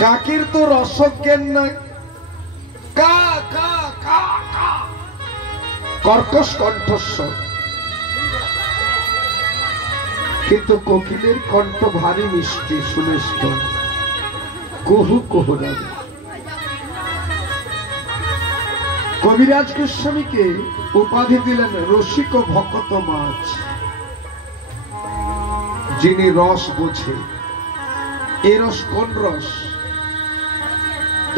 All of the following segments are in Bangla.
কাকের তো রসজ্ঞান নাই, কা কা কা কা কর্কশ কণ্ঠস্বর, কিন্তু কোকিলের কণ্ঠ ভারী মিষ্টি সুমিষ্ট, কুহু কুহু রাগে। কবিরাজ গোস্বামীকে উপাধি দিলেন রসিক ভকত মাছ, যিনি রস বোঝে। এ রস কোন রস?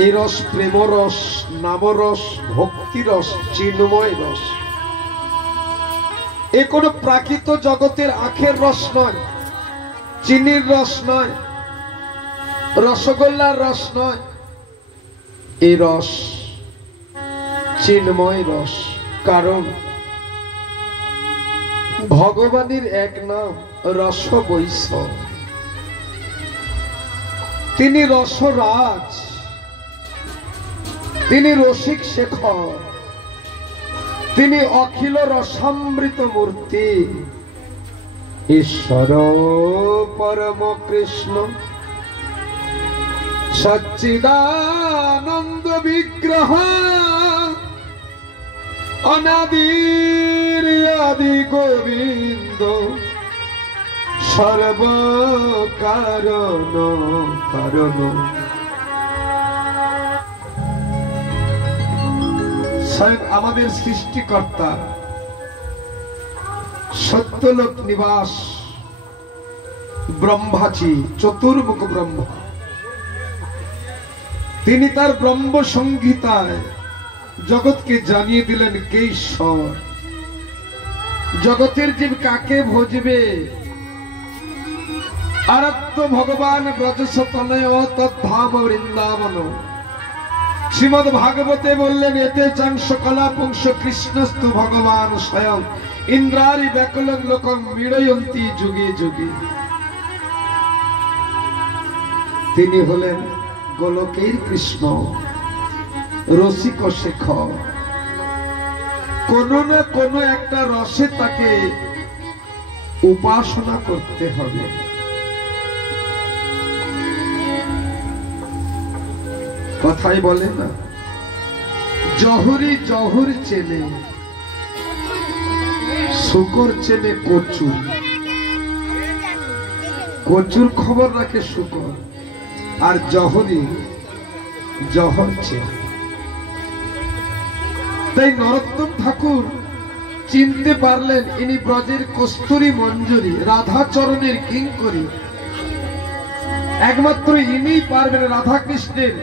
এ রস প্রেম রস, নামরস, ভক্তি রস, চিন্ময় রস। এ কোন প্রাকৃত জগতের আখের রস নয়, চিনির রস নয়, রসগোল্লার রস নয়। এ রস চিন্ময় রস। কারণ ভগবানের এক নাম রস বৈশ, তিনি রসরাজ, তিনি রসিক শেখর, তিনি অখিল রসামৃত মূর্তি, ঈশ্বর পরম কৃষ্ণ সচ্চিদানন্দ বিগ্রহ, অনাদির আদি গোবিন্দ, সর্ব কারণ কারণ। স্বয়ং আমাদের সৃষ্টিকর্তা, সত্যলোক নিবাস ব্রহ্মাজি, চতুর্মুখ ব্রহ্মা, তিনি তার ব্রহ্ম সংহিতায় জগৎকে জানিয়ে দিলেন কে ঈশ্বর। জগতের জীব কাকে ভজবে? আরাধ্য ভগবান ব্রজসতনয় তদ্ধাম বৃন্দাবন। শ্রীমদ ভাগবতে বললেন, এতে চাংশ কলাপুংস কৃষ্ণস্তু ভগবান স্বয়ং, ইন্দ্রারি ব্যাকুলং লোকং মীড়য়ন্তি যুগে যুগে। তিনি হলেন গোলকের কৃষ্ণ, রসিক শেখর। কোনো না কোনো একটা রসে তাকে উপাসনা করতে হবে। কথাই বলে না, জহরি জহর চেনে, শুকর চেনে কচু, কচুর খবর রাখে শুকর, আর জহরি জহর চেনে। তাই নরোত্তম ঠাকুর চিনতে পারলেন ইনি ব্রজের কস্তুরী মঞ্জুরি, রাধা চরণের কিঙ্করী। একমাত্র ইনি পারবেন রাধা কৃষ্ণের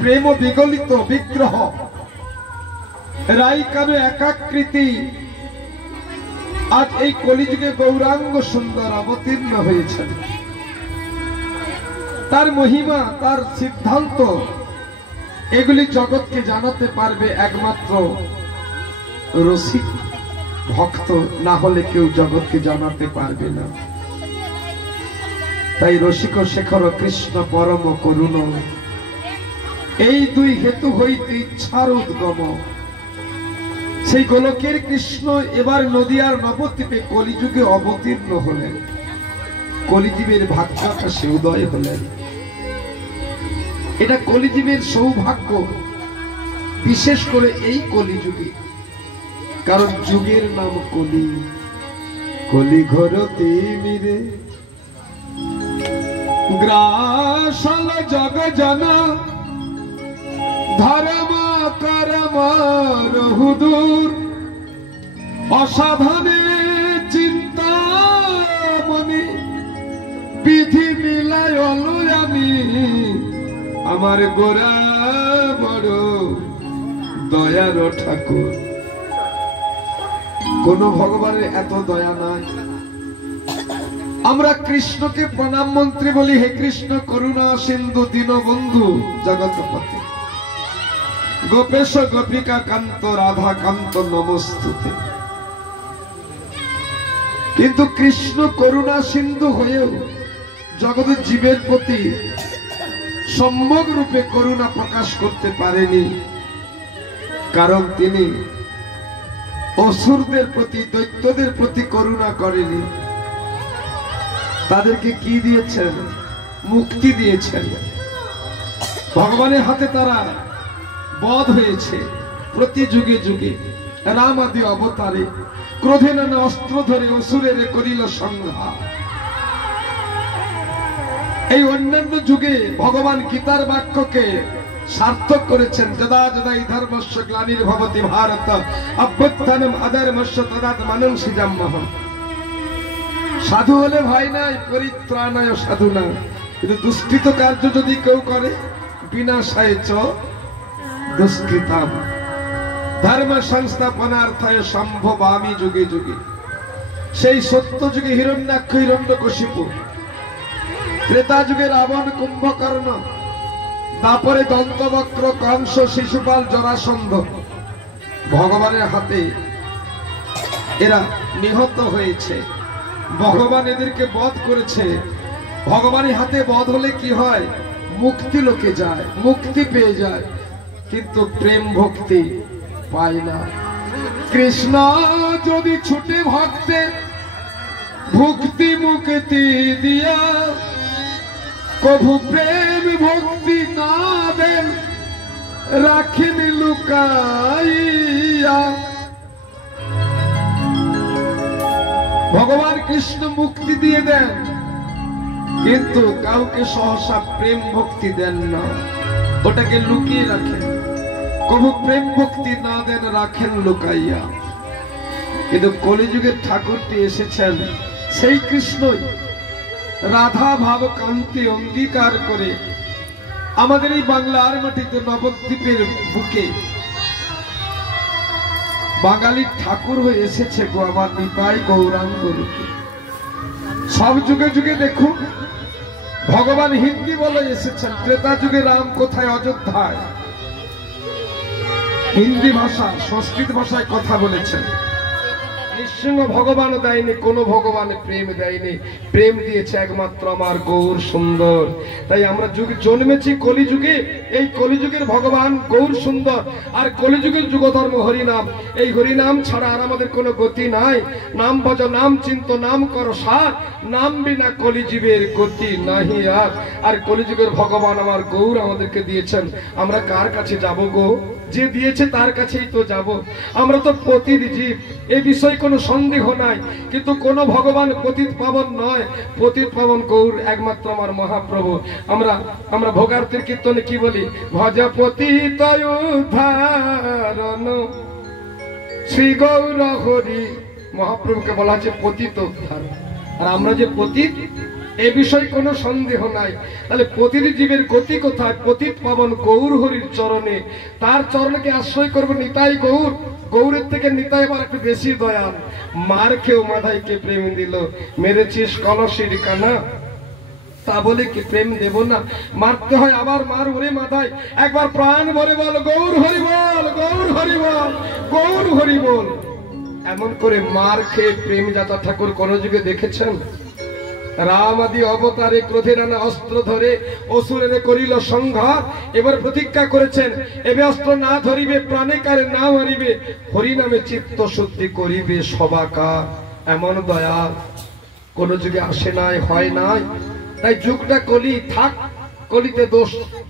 প্রেম বিগলিত বিগ্রহ, রাই কারো একাকৃতি আজ এই কলিযুগে গৌরাঙ্গ সুন্দর অবতীর্ণ হয়েছেন। তার মহিমা, তার সিদ্ধান্ত, এগুলি জগৎকে জানাতে পারবে একমাত্র রসিক ভক্ত, না হলে কেউ জগৎকে জানাতে পারবে না। তাই রসিক শেখর কৃষ্ণ পরম করুণ, এই দুই হেতু হইতে ইচ্ছার উদ্গম। সেই গোলকের কৃষ্ণ এবার নদিয়ার নবদ্বীপে কলিযুগে অবতীর্ণ হলেন, কলিজীবের ভাগ্যাকাশে উদয় হলেন। এটা কলিজীবের সৌভাগ্য, বিশেষ করে এই কলিযুগে, কারণ যুগের নাম কলি। কলি ঘোর তিমিরে গ্রাসল জগ জন, ধর্ম কর্ম রহুদূর, অসাধনে চিন্তা মনে, বিধি মিলায় আমি, আমার গোরা বড় দয়ার ঠাকুর। কোন ভগবানের এত দয়া নাই। আমরা কৃষ্ণকে প্রণাম মন্ত্রী বলি, হে কৃষ্ণ করুণা সিন্ধু দীনবন্ধু জগৎপতি, গোপেশ গোপিকা কান্ত রাধা কান্ত নমস্তুতে। কিন্তু কৃষ্ণ করুণা সিন্ধু হয়েও জগতের জীবের প্রতি সম্যক রূপে করুণা প্রকাশ করতে পারেনি, কারণ তিনি অসুরদের প্রতি, দৈত্যদের প্রতি করুণা করেনি। তাদেরকে কি দিয়েছেন? মুক্তি দিয়েছেন। ভগবানের হাতে তারা বধ হয়েছে প্রতি যুগে যুগে। রাম আদি অবতারে ক্রোধে নানা অস্ত্র ধরে অসুরের করিল সংহার। এই অন্যান্য যুগে ভগবান গীতার বাক্যকে সার্থক করেছেন। যদা যদা হি ধর্মস্য গ্লানির্ভবতি ভারত অভ্যুত্থানম অধর্মস্য তদাত্মানং সৃজাম্যহম। সাধু হলে ভয় নাই, পরিত্রাণায় সাধুনা। কিন্তু দুষ্কৃত কার্য যদি কেউ করে বিনাশায় চ দুষ্কৃতাম। ধর্ম সংস্থাপনার্থায় সম্ভবামি যুগে যুগে। সেই সত্য যুগে হিরণ্যাক্ষ হিরণ্যকশিপু, ত্রেতা যুগে রাবণ কুম্ভকর্ণ, তারপরে দন্তবক্র কংস শিশুপাল জরাসন্ধ, ভগবানের হাতে এরা নিহত হয়েছে। ভগবান এদেরকে বধ করেছে। ভগবানের হাতে বধ হলে কি হয়? মুক্তি লোকে যায়, মুক্তি পেয়ে যায়, কিন্তু প্রেম ভক্তি পায় না। কৃষ্ণ যদি ছুটে ভক্তে ভক্তি মুক্তি দিয়া, কভু প্রেম ভক্তি না দেন রাখেন লুকাইয়া। ভগবান কৃষ্ণ মুক্তি দিয়ে দেন, কিন্তু কাউকে সহসা প্রেম ভক্তি দেন না, ওটাকে লুকিয়ে রাখেন। কবু প্রেম ভক্তি না দেন রাখেন লুকাইয়া। কিন্তু কলিযুগের ঠাকুরটি এসেছেন সেই কৃষ্ণই রাধা ভাব কান্তি অঙ্গীকার করে আমাদের এই বাংলার মাটিতে নবদ্বীপের বুকে বাঙালির ঠাকুর হয়ে এসেছে গো আমার নিতাই গৌরাঙ্গ রূপে। সব যুগে যুগে দেখুন ভগবান হিন্দি বলে এসেছেন। ত্রেতা যুগে রাম কোথায়? অযোধ্যায়। হিন্দি ভাষা সংস্কৃত ভাষায় কথা বলেছেন। নিঃসঙ্গ ভগবান দেয়নি, কোন ভগবান প্রেম দেয়নি। প্রেম দিয়েছে একমাত্র আমার গৌর সুন্দর। তাই আমরা যুগ জন্মেছি কলিযুগে। এই কলিযুগের ভগবান গৌর সুন্দর, আর কলিযুগের যুগধর্ম হরিনাম। এই হরিনাম ছাড়া আর আমাদের কোনো গতি নাই। নাম ভজ নাম চিন্ত নাম কর সার, নাম বিনা কলিজীবের গতি নাহি আর। আর কলিযুগের ভগবান আমার গৌর আমাদেরকে দিয়েছেন। আমরা কার কাছে যাব গো? যে দিয়েছে তার কাছেই তো যাব। আমরা তো পতিত জীব, এ বিষয়ে কোনো সন্দেহ নাই। কিন্তু কোন ভগবান পতিত পাবন নয়। পতিত পাবন গৌর একমাত্র আমার মহাপ্রভু। আমরা ভোগার্থীর কীর্তনে কি বলি? ভজ পতিত উদ্ধারণ শ্রী গৌর হরি। মহাপ্রভুকে বলা হচ্ছে পতিত উদ্ধার। আর আমরা যে পতিত, এ বিষয়ে কোনো সন্দেহ নাই। তাহলে প্রতিটি জীবের গতি কোথায়? পতিত পাবন গৌর হরির চরণে। তার চরণকে আশ্রয় করবে নিতাই গৌর। গৌরের থেকে নিতাই আবার একটু বেশি দয়াল। মার খেয়েও মাধাইকে প্রেম দিল, মেরেছিস কলসির কানা, তা বলে কি প্রেম দেব না? মারতে হয় আবার মার। ওরে মাথায় একবার প্রাণ ভরে বল গৌর হরি বল, গৌর হরি বল, গৌর হরি বল। এমন করে মার খেয়ে প্রেম যাতা ঠাকুর কোন যুগে দেখেছেন? রাম আদি অবতারে ক্রোধে নানা অস্ত্র ধরে অসুরের করিল সংহার। এবার প্রতিজ্ঞা করেছেন, এবে অস্ত্র না ধরিবে, প্রাণে কারে না মারিবে, হরি নামে চিত্ত শুদ্ধি করিবে সবাকার। এমন দয়াল কোন যুগে আসে নাই, হয় নাই। তাই যুগটা কলি থাক, কলিতে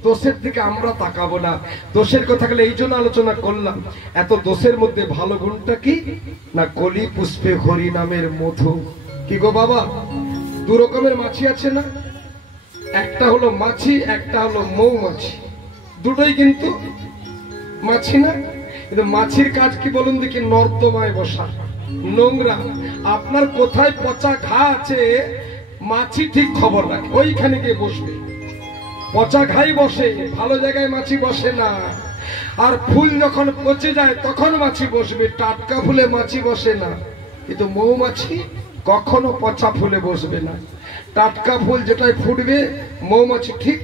দোষের দিকে আমরা তাকাবো না। দোষের কথা গেলে এই জন্য আলোচনা করলাম। এত দোষের মধ্যে ভালো গুণটা কি না? কলি পুষ্পে হরি নামের মধু। কি গো বাবা, দু রকমের মাছি আছে না? একটা হলো মাছি, একটা হলো মৌমাছি। দুটোই কিন্তু মাছি না? কিন্তু মাছির কাজ কি বলুন দেখি? নর্দমায় বসা, নোংরা। আপনার কোথায় পচা ঘা আছে, মাছি ঠিক খবর রাখে, ওইখানে গিয়ে বসবে। পচা ঘাই বসে, ভালো জায়গায় মাছি বসে না। আর ফুল যখন পচে যায় তখন মাছি বসবে, টাটকা ফুলে মাছি বসে না। কিন্তু মৌমাছি কখনো পচা ফুলে বসবে না। টাটকা ফুল যেটাই ফুটবে, মৌমাছি ঠিক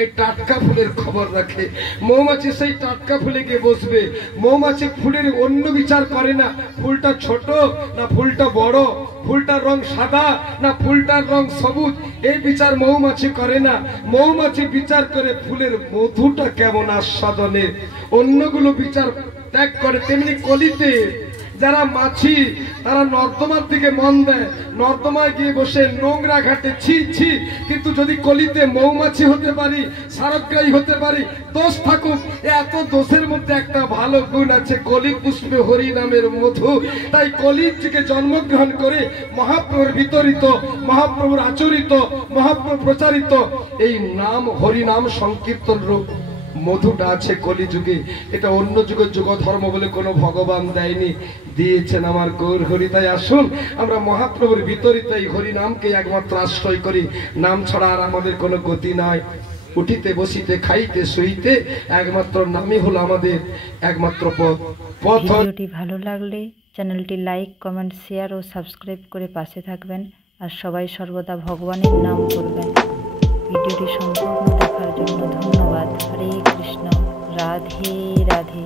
এই টাটকা ফুলের খবর রাখে। মৌমাছি সেই টাটকা ফুলে গিয়ে বসবে। মৌমাছি ফুলের অন্য বিচার করে না, ফুলটা ছোট না ফুলটা বড়, ফুলটার রং সাদা না ফুলটার রং সবুজ, এই বিচার মৌমাছি করে না। মৌমাছি বিচার করে ফুলের মধুটা কেমন আস্বাদনের, অন্যগুলো বিচার ত্যাগ করে। তেমনি কলিতে যারা মাছি তারা নর্দমার দিকে মন দেয়, নর্দমায় গিয়ে বসে নোংরা ঘাটে ছি ছি। কিন্তু যদি কলিতে মৌমাছি হতে পারি, সারগ্রাহী হতে পারি, দোষ থাকুক, এত দোষের মধ্যে একটা ভালো গুণ আছে, কলি পুষ্পে হরি নামের মধু। তাই কলির থেকে জন্মগ্রহণ করে মহাপ্রভুর বিতরিত, মহাপ্রভুর আচরিত, মহাপ্রভু প্রচারিত এই নাম হরি নাম সংকীর্তন রূপ মধুটা আছে কলিযুগে। এটা অন্য যুগের যুগ ধর্ম বলে কোনো ভগবান দেয়নি, দিয়েছেন আমার গৌর হরি। তাই আসুন আমরা মহাপ্রভুর বিতরিত এই হরি নামকে একমাত্র আশ্রয় করি। নাম ছাড়া আর আমাদের কোনো গতি নাই। উঠিতে বসিতে খাইতে শুইতে একমাত্র নামই হলো আমাদের একমাত্র পথ। ভিডিওটি ভালো লাগলে চ্যানেলটি লাইক, কমেন্ট, শেয়ার ও সাবস্ক্রাইব করে পাশে থাকবেন। আর সবাই সর্বদা ভগবানের নাম করবেন। ভিডিওটি সম্পূর্ণ দেখার জন্য ধন্যবাদ। হরে কৃষ্ণ, রাধে রাধে।